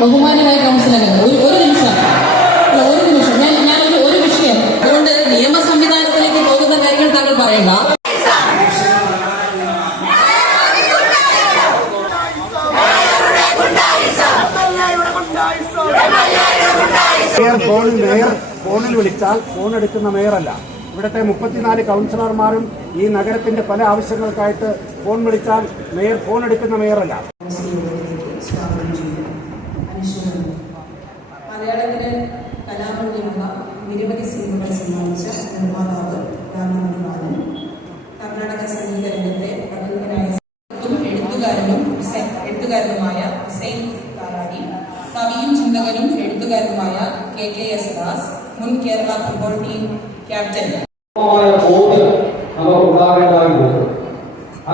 ബഹുമാന്യമായ കൗൺസിലംഗങ്ങൾ ഒരു ഒരു നിമിഷം. ഒരു നിമിഷം. ഞാൻ ഞാൻ ഒരു വിഷയം. അതുകൊണ്ട് നിയമ സംവിധാനത്തിലേക്ക് പോകുന്ന കാര്യങ്ങൾ താങ്കൾ പറയണ്ട മേയർ ഫോൺ മേയർ ഫോണിൽ വിളിച്ചാൽ ഫോൺ എടുക്കുന്ന മേയറല്ല. ഇവിടുത്തെ മുപ്പത്തിനാല് കൗൺസിലർമാരും ഈ നഗരത്തിന്റെ പല ആവശ്യങ്ങൾക്കായിട്ട് ഫോൺ വിളിച്ചാൽ മേയർ ഫോൺ എടുക്കുന്ന മേയറല്ല. മലയാളത്തിന് കലാമൂല്യമുള്ള നിരവധി സിനിമകൾ സമ്മാനിച്ച നിർമ്മാതാവ് രാമമണി ബാലൻ കർണാടക സംഗീത രംഗത്തെ പ്രഗത്ഭനായ എഴുത്തുകാരനും എഴുത്തുകാരനുമായ ഹുസൈൻ കാലാടി കവിയും ചിന്തകനും എഴുത്തുകാരനുമായ കെ കെ എസ് ദാസ് മുൻ കേരള ഫുട്ബോൾ ടീം ക്യാപ്റ്റൻ. നമുക്ക് ഉണ്ടാകേണ്ടതായിട്ടുണ്ട്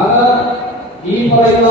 അത് ഈ പറയുന്ന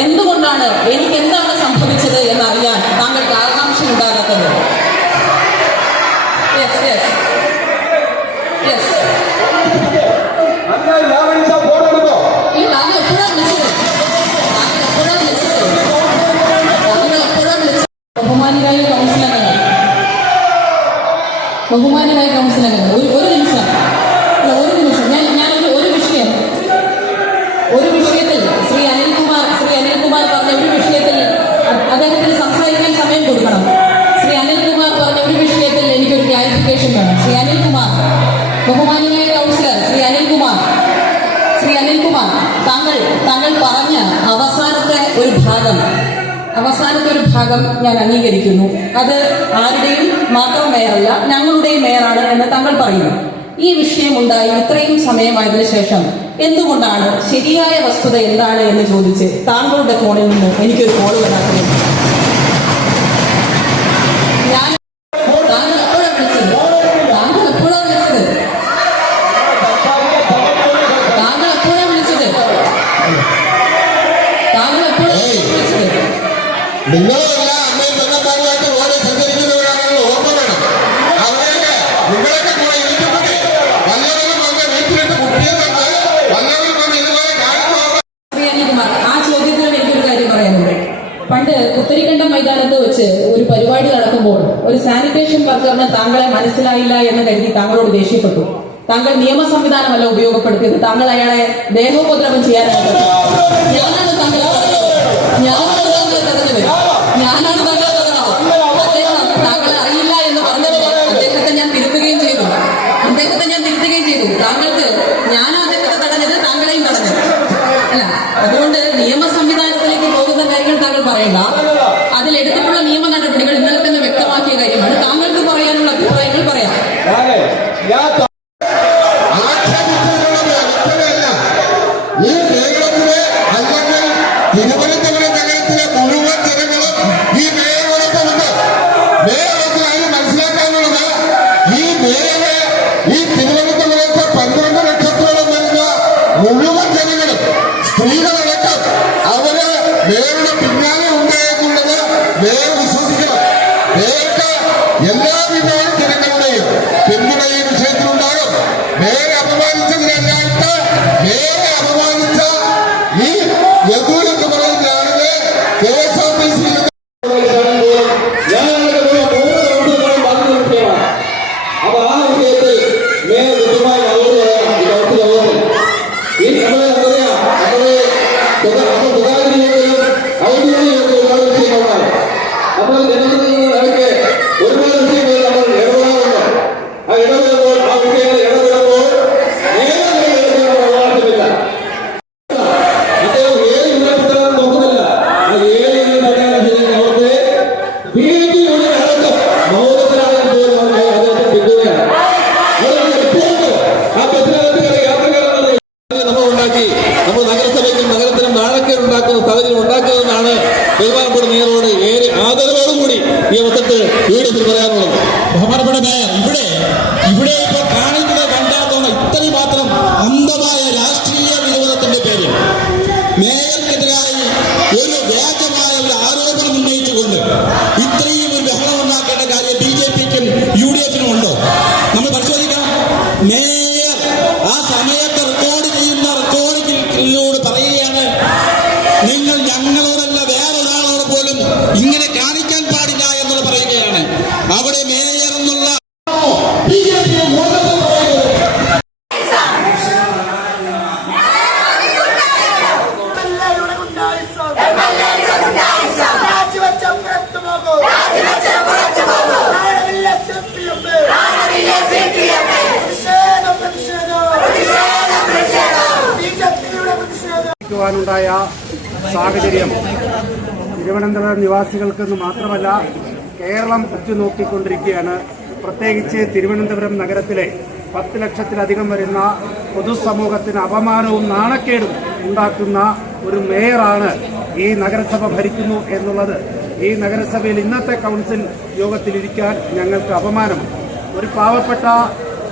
എന്തുകൊണ്ടാണ് എനിക്ക് എന്താണ് സംഭവിച്ചത് എന്നറിയാൻ താങ്കൾക്ക് ആകാംക്ഷ ഉണ്ടാകാത്തത് യെസ് യെസ് യെസ് അല്ല ഞാൻ വിളിച്ച ഫോൺ എടുത്തോ ഈ താങ്കൾ സമയം കൊടുക്കണം. ശ്രീ അനിൽകുമാർ പറഞ്ഞ ഒരു വിഷയത്തിൽ എനിക്കൊരു ക്ലാരിഫിക്കേഷൻ വേണം. ശ്രീ അനിൽകുമാർ ബഹുമാനിയായ കൗൺസിലർ ശ്രീ അനിൽകുമാർ ശ്രീ അനിൽകുമാർ താങ്കൾ താങ്കൾ പറഞ്ഞ അവസാനത്തെ ഒരു ഭാഗം അവസാനത്തെ ഒരു ഭാഗം ഞാൻ അംഗീകരിക്കുന്നു. അത് ആരുടെയും മാത്രം മേയറല്ല ഞങ്ങളുടെയും മേയറാണ് എന്ന് താങ്കൾ പറയുന്നു. ഈ വിഷയം ഉണ്ടായി ഇത്രയും സമയമായതിനു ശേഷം എന്തുകൊണ്ടാണ് ശരിയായ വസ്തുത എന്താണ് എന്ന് ചോദിച്ച് താങ്കളുടെ ഫോണിൽ നിന്ന് എനിക്കൊരു കോൾ വരാത്തത്? പണ്ട് പുത്തരിക്കണ്ടം മൈതാനത്ത് വെച്ച് ഒരു പരിപാടി നടക്കുമ്പോൾ ഒരു സാനിറ്റേഷൻ വർക്കറിന് താങ്കളെ മനസ്സിലായില്ല എന്ന് കരുതി താങ്കളോട് ദേഷ്യപ്പെട്ടു. താങ്കൾ നിയമ സംവിധാനമല്ല ഉപയോഗപ്പെടുത്തിയത്. താങ്കൾ അയാളെ ദേഹോപദ്രവം ചെയ്യാനാണ്. ഞാനാണ് താങ്കളെ തടഞ്ഞത് ഞാനാണ് താങ്കളെ തടഞ്ഞത് ഞാനാണ് താങ്കളെ തടഞ്ഞത് അദ്ദേഹം താങ്കളെ അറിയില്ല എന്ന് പറഞ്ഞത് അദ്ദേഹത്തെ ഞാൻ തിരുത്തുകയും ചെയ്തു അദ്ദേഹത്തെ ഞാൻ തിരുത്തുകയും ചെയ്തു താങ്കൾക്ക് ഞാനും അദ്ദേഹത്തെ തടഞ്ഞത് താങ്കളെയും തടഞ്ഞത് അല്ല അതുകൊണ്ട് നിയമ സംവിധാനത്തിലേക്ക് പോകുന്ന കാര്യങ്ങൾ താങ്കൾ പറയണ്ട അതിൽ എടുത്തിട്ടുള്ള നിയമ നടപടികൾ ഇന്നലെ തന്നെ വ്യക്തമാക്കിയ കാര്യമാണ് താങ്കൾക്ക് പറയാനുള്ള അഭിപ്രായങ്ങൾ പറയാം ഞാനേ ഞാൻ ആക്ഷേപിച്ചിട്ടുള്ളത് വ്യക്തമല്ല ഈ കേരളത്തിലെ അല്ലെങ്കിൽ തിരുവനന്തപുരം നഗരത്തിലെ മുഴുവൻ ജനങ്ങളും ഈ മേയറോടൊപ്പമുണ്ട് മേയറൊക്കെ അതിന് മനസ്സിലാക്കാനുള്ളത് ഈ മേയറെ ഈ തിരുവനന്തപുരത്തെ പന്ത്രണ്ട് ലക്ഷത്തോളം വരുന്ന മുഴുവൻ ജനങ്ങളും സ്ത്രീകളടക്കം അവർ മേയറുടെ Today, പ്രതിഷേധം ാനുണ്ടായ സാഹചര്യം തിരുവനന്തപുരം നിവാസികൾക്കെന്ന് മാത്രമല്ല കേരളം ഉറ്റുനോക്കിക്കൊണ്ടിരിക്കുകയാണ്. പ്രത്യേകിച്ച് തിരുവനന്തപുരം നഗരത്തിലെ പത്ത് ലക്ഷത്തിലധികം വരുന്ന പൊതുസമൂഹത്തിന് അപമാനവും നാണക്കേടും ഉണ്ടാക്കുന്ന ഒരു മേയറാണ് ഈ നഗരസഭ ഭരിക്കുന്നു എന്നുള്ളത്. ഈ നഗരസഭയിൽ ഇന്നത്തെ കൗൺസിൽ യോഗത്തിലിരിക്കാൻ ഞങ്ങൾക്ക് അപമാനം. ഒരു പാവപ്പെട്ട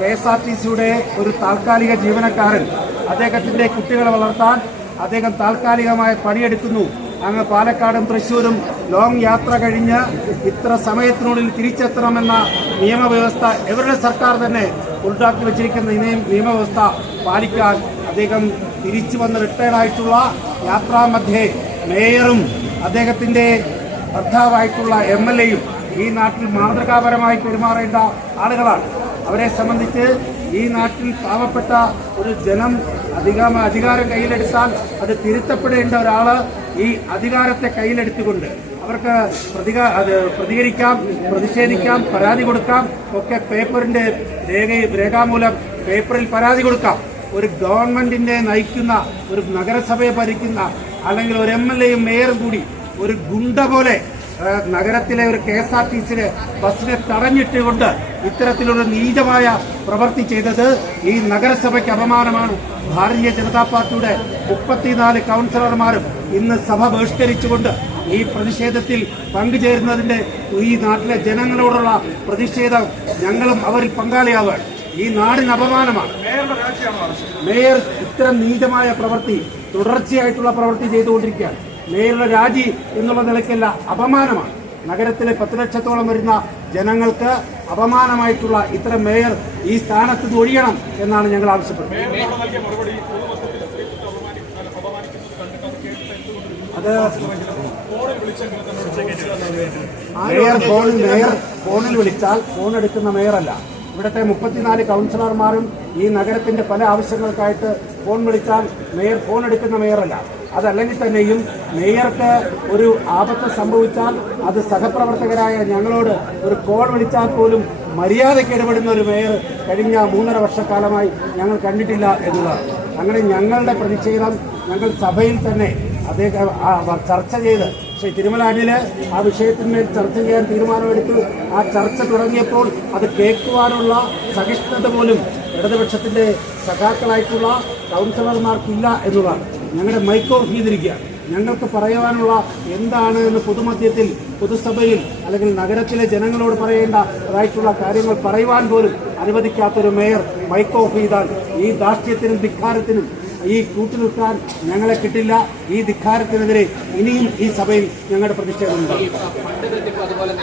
കെ എസ് ആർ ടി സിയുടെ ഒരു താൽക്കാലിക ജീവനക്കാരൻ അദ്ദേഹത്തിന്റെ കുട്ടികളെ വളർത്താൻ അദ്ദേഹം താൽക്കാലികമായി പണിയെടുക്കുന്നു. അങ്ങ് പാലക്കാടും തൃശ്ശൂരും ലോങ് യാത്ര കഴിഞ്ഞ് ഇത്ര സമയത്തിനുള്ളിൽ തിരിച്ചെത്തണമെന്ന നിയമവ്യവസ്ഥ ഇവരുടെ സർക്കാർ തന്നെ ഉണ്ടാക്കി വച്ചിരിക്കുന്ന നിയമവ്യവസ്ഥ പാലിക്കാൻ അദ്ദേഹം തിരിച്ചു വന്ന് റിട്ടയർഡായിട്ടുള്ള യാത്രാമധ്യേ മേയറും അദ്ദേഹത്തിന്റെ ഭർത്താവായിട്ടുള്ള എം എൽ എയും ഈ നാട്ടിൽ മാതൃകാപരമായി പെരുമാറേണ്ട ആളുകളാണ്. അവരെ സംബന്ധിച്ച് ഈ നാട്ടിൽ പാവപ്പെട്ട ഒരു ജനം അധിക അധികാരം കയ്യിലെടുത്താൽ അത് തിരുത്തപ്പെടേണ്ട ഒരാൾ ഈ അധികാരത്തെ കയ്യിലെടുത്തുകൊണ്ട് അവർക്ക് പ്രതികാ അത് പ്രതികരിക്കാം പ്രതിഷേധിക്കാം പരാതി കൊടുക്കാം. ഒക്കെ പേപ്പറിന്റെ രേഖ രേഖാമൂലം പേപ്പറിൽ പരാതി കൊടുക്കാം. ഒരു ഗവൺമെന്റിന്റെ നയിക്കുന്ന ഒരു നഗരസഭയെ ഭരിക്കുന്ന അല്ലെങ്കിൽ ഒരു എം എൽ എയും മേയറും കൂടി ഒരു ഗുണ്ട പോലെ നഗരത്തിലെ ഒരു കെ എസ് ആർ ടി സിയിലെ ബസ്സിനെ തടഞ്ഞിട്ടുകൊണ്ട് ഇത്തരത്തിലൊരു നീചമായ പ്രവൃത്തി ചെയ്തത് ഈ നഗരസഭയ്ക്ക് അപമാനമാണ്. ഭാരതീയ ജനതാ പാർട്ടിയുടെ മുപ്പത്തിനാല് കൗൺസിലർമാരും ഇന്ന് സഭ ബഹിഷ്കരിച്ചുകൊണ്ട് ഈ പ്രതിഷേധത്തിൽ പങ്കുചേരുന്നതിന്റെ ഈ നാട്ടിലെ ജനങ്ങളോടുള്ള പ്രതിഷേധം ഞങ്ങളും അവരിൽ പങ്കാളിയാവുകയാണ്. ഈ നാടിന് അപമാനമാണ്. മേയർ ഇത്തരം നീചമായ പ്രവൃത്തി തുടർച്ചയായിട്ടുള്ള പ്രവൃത്തി ചെയ്തുകൊണ്ടിരിക്കുകയാണ്. മേയറുടെ രാജി എന്നുള്ള നിലയ്ക്കല്ല അപമാനമാണ്. നഗരത്തിലെ പത്ത് ലക്ഷത്തോളം വരുന്ന ജനങ്ങൾക്ക് അപമാനമായിട്ടുള്ള ഇത്തരം മേയർ ഈ സ്ഥാനത്ത് നിന്ന് ഒഴിയണം എന്നാണ് ഞങ്ങൾ ആവശ്യപ്പെടുന്നത്. അത് മേയർ ഫോണിൽ മേയർ ഫോണിൽ വിളിച്ചാൽ ഫോൺ എടുക്കുന്ന മേയറല്ല. ഇവിടുത്തെ മുപ്പത്തിനാല് കൗൺസിലർമാരും ഈ നഗരത്തിന്റെ പല ആവശ്യങ്ങൾക്കായിട്ട് ഫോൺ വിളിച്ചാൽ മേയർ ഫോൺ എടുക്കുന്ന മേയറല്ല. അതല്ലെങ്കിൽ തന്നെയും മേയർക്ക് ഒരു ആപത്ത് സംഭവിച്ചാൽ അത് സഹപ്രവർത്തകരായ ഞങ്ങളോട് ഒരു കോൾ വിളിച്ചാൽ പോലും മര്യാദയ്ക്ക് ഇടപെടുന്ന ഒരു മേയർ കഴിഞ്ഞ മൂന്നര വർഷക്കാലമായി ഞങ്ങൾ കണ്ടിട്ടില്ല എന്നുള്ളതാണ്. അങ്ങനെ ഞങ്ങളുടെ പ്രതിഷേധം ഞങ്ങൾ സഭയിൽ തന്നെ അദ്ദേഹം ചർച്ച ചെയ്ത് ശ്രീ തിരുമലാനിൽ ആ വിഷയത്തിന്മേൽ ചർച്ച ചെയ്യാൻ തീരുമാനമെടുത്ത് ആ ചർച്ച തുടങ്ങിയപ്പോൾ അത് കേൾക്കുവാനുള്ള സഹിഷ്ണുത പോലും ഇടതുപക്ഷത്തിന്റെ സഖാക്കളായിട്ടുള്ള കൗൺസിലർമാർക്കില്ല എന്നുള്ളതാണ് ഞങ്ങളുടെ മൈക്ക് ഓഫ് ഞങ്ങൾക്ക് പറയുവാനുള്ള എന്താണ് എന്ന് പൊതുമധ്യത്തിൽ പൊതുസഭയിൽ അല്ലെങ്കിൽ നഗരത്തിലെ ജനങ്ങളോട് പറയേണ്ട അതായിട്ടുള്ള കാര്യങ്ങൾ പറയുവാൻ പോലും അനുവദിക്കാത്തൊരു മേയർ മൈക്ക് ഓഫ് ചെയ്താൽ ഈ ദാഷ്ട്യത്തിനും ധിക്കാരത്തിനും ഈ കൂട്ടുനിൽക്കാൻ ഞങ്ങളെ കിട്ടില്ല. ഈ ധിക്കാരത്തിനെതിരെ ഇനിയും ഈ സഭയിൽ ഞങ്ങളുടെ പ്രതിഷേധമുണ്ട് അതുപോലെ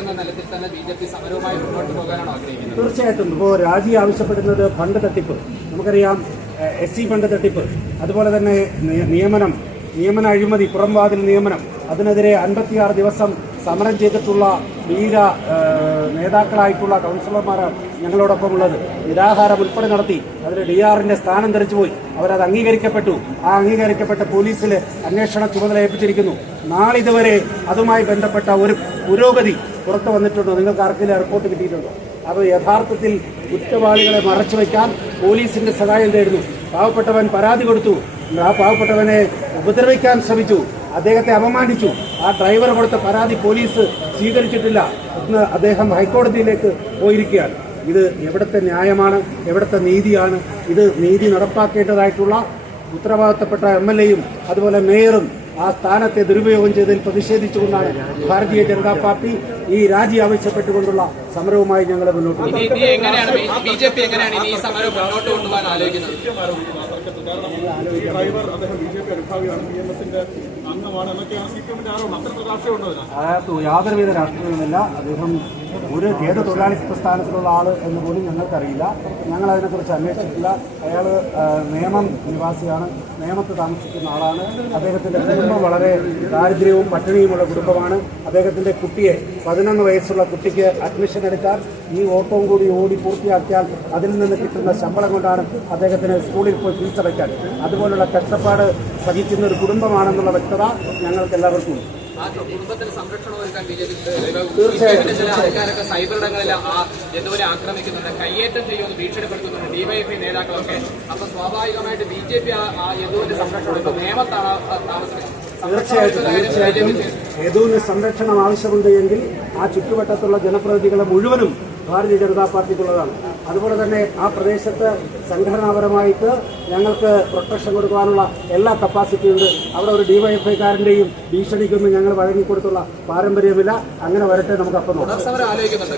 എന്ന നിലത്തിൽ തന്നെ സമരവുമായി മുന്നോട്ട് പോകാനാണ് ആഗ്രഹിക്കുന്നത് തീർച്ചയായിട്ടും. ഇപ്പോൾ രാജി ആവശ്യപ്പെടുന്നത് ഫണ്ട് തട്ടിപ്പ്. നമുക്കറിയാം എസ് സി ഫണ്ട് തട്ടിപ്പ്. അതുപോലെ തന്നെ നിയമനം നിയമന അഴിമതി പുറംവാതിൽ നിയമനം. അതിനെതിരെ അൻപത്തിയാറ് ദിവസം സമരം ചെയ്തിട്ടുള്ള വീര നേതാക്കളായിട്ടുള്ള കൗൺസിലർമാരാണ് ഞങ്ങളോടൊപ്പം ഉള്ളത് നിരാഹാരം ഉൾപ്പെടെ നടത്തി. അതിൽ ഡി ആറിന്റെ സ്ഥാനം തെറിച്ചുപോയി അവരത് അംഗീകരിക്കപ്പെട്ടു. ആ അംഗീകരിക്കപ്പെട്ട പോലീസിൽ അന്വേഷണ ചുമതല ഏൽപ്പിച്ചിരിക്കുന്നു. നാളിതുവരെ അതുമായി ബന്ധപ്പെട്ട ഒരു പുരോഗതി പുറത്തു വന്നിട്ടുണ്ടോ? നിങ്ങൾക്ക് ആർക്കെങ്കിലും റിപ്പോർട്ട് കിട്ടിയിട്ടുണ്ടോ? അത് യഥാർത്ഥത്തിൽ കുറ്റവാളികളെ മറച്ചു വയ്ക്കാൻ പോലീസിന്റെ സഹായം തേടുന്നു. പാവപ്പെട്ടവൻ പരാതി കൊടുത്തു. ആ പാവപ്പെട്ടവനെ ഉപദ്രവിക്കാൻ ശ്രമിച്ചു. അദ്ദേഹത്തെ അപമാനിച്ചു. ആ ഡ്രൈവർ കൊടുത്ത പരാതി പോലീസ് സ്വീകരിച്ചിട്ടില്ല. ഇന്ന് അദ്ദേഹം ഹൈക്കോടതിയിലേക്ക് പോയിരിക്കുകയാണ്. ഇത് എവിടുത്തെ ന്യായമാണ്? എവിടുത്തെ നീതിയാണ്? ഇത് നീതി നടപ്പാക്കേണ്ടതായിട്ടുള്ള ഉത്തരവാദിത്തപ്പെട്ട എം എൽ എയും അതുപോലെ മേയറും ആ സ്ഥാനത്തെ ദുരുപയോഗം ചെയ്തതിൽ പ്രതിഷേധിച്ചുകൊണ്ടാണ് ഭാരതീയ ജനതാ പാർട്ടി ഈ രാജി ആവശ്യപ്പെട്ടുകൊണ്ടുള്ള സമരവുമായി ഞങ്ങൾ മുന്നോട്ട് പോകുന്നത് അയാൾക്ക് യാതൊരുവിധ രാഷ്ട്രീയവുമില്ല. അദ്ദേഹം ഒരു ഏത് തൊഴിലാളി പ്രസ്ഥാനത്തിലുള്ള ആൾ എന്ന് പോലും ഞങ്ങൾക്കറിയില്ല. ഞങ്ങൾ അതിനെക്കുറിച്ച് അന്വേഷിച്ചിട്ടില്ല അയാൾ നിയമം നിവാസിയാണ്. നിയമത്ത് താമസിക്കുന്ന ആളാണ്. അദ്ദേഹത്തിന്റെ കുടുംബം വളരെ ദാരിദ്ര്യവും പട്ടിണിയുമുള്ള കുടുംബമാണ്. അദ്ദേഹത്തിന്റെ കുട്ടിയെ പതിനൊന്ന് വയസ്സുള്ള കുട്ടിക്ക് അഡ്മിഷൻ എടുക്കാൻ ഈ ഓട്ടവും കൂടി ഓടി പൂർത്തിയാക്കിയാൽ അതിൽ നിന്ന് കിട്ടുന്ന ശമ്പളം കൊണ്ടാണ് അദ്ദേഹത്തിന് സ്കൂളിൽ പോയി ഫീസ് അടയ്ക്കാൻ. അതുപോലുള്ള കഷ്ടപ്പാട് സഹിക്കുന്ന ഒരു കുടുംബമാണെന്നുള്ള വ്യക്തത ഞങ്ങൾക്ക് എല്ലാവർക്കും ഉണ്ട് ആ കുടുംബത്തിന് സംരക്ഷണം ഒരുക്കാൻ ബി ജെ പി ചില ആൾക്കാരൊക്കെ സൈബർ ഇടങ്ങളിൽ ആ ജന്തുവിനെ ആക്രമിക്കുന്നുണ്ട് കയ്യേറ്റം ചെയ്യുമെന്ന് ഭീഷണിപ്പെടുത്തുന്നുണ്ട് ഡിവൈഎഫ്ഐ നേതാക്കളൊക്കെ. അപ്പൊ സ്വാഭാവികമായിട്ട് ബി ജെ പി ആ യദുവിന്റെ സംരക്ഷണം ഇപ്പൊ നിയമത്താണ് താമസിക്കുന്നത് തീർച്ചയായിട്ടും. തീർച്ചയായിട്ടും. യദുവിന് സംരക്ഷണം ആവശ്യമുണ്ട് എങ്കിൽ ആ ചുറ്റുവട്ടത്തുള്ള ജനപ്രതിനിധികളെ മുഴുവനും ഭാരതീയ ജനതാ പാർട്ടിക്കുള്ളതാണ്. അതുപോലെ തന്നെ ആ പ്രദേശത്ത് സംഘടനാപരമായിട്ട് ഞങ്ങൾക്ക് പ്രൊട്ടക്ഷൻ കൊടുക്കാനുള്ള എല്ലാ കപ്പാസിറ്റി ഉണ്ട്. അവിടെ ഒരു ഡിവൈഎഫ്ഐക്കാരന്റെയും ഭീഷണിക്കൊന്നും ഞങ്ങൾ വഴങ്ങിക്കൊടുത്തുള്ള പാരമ്പര്യമില്ല. അങ്ങനെ വരട്ടെ നമുക്ക് അപ്പം നോക്കാം.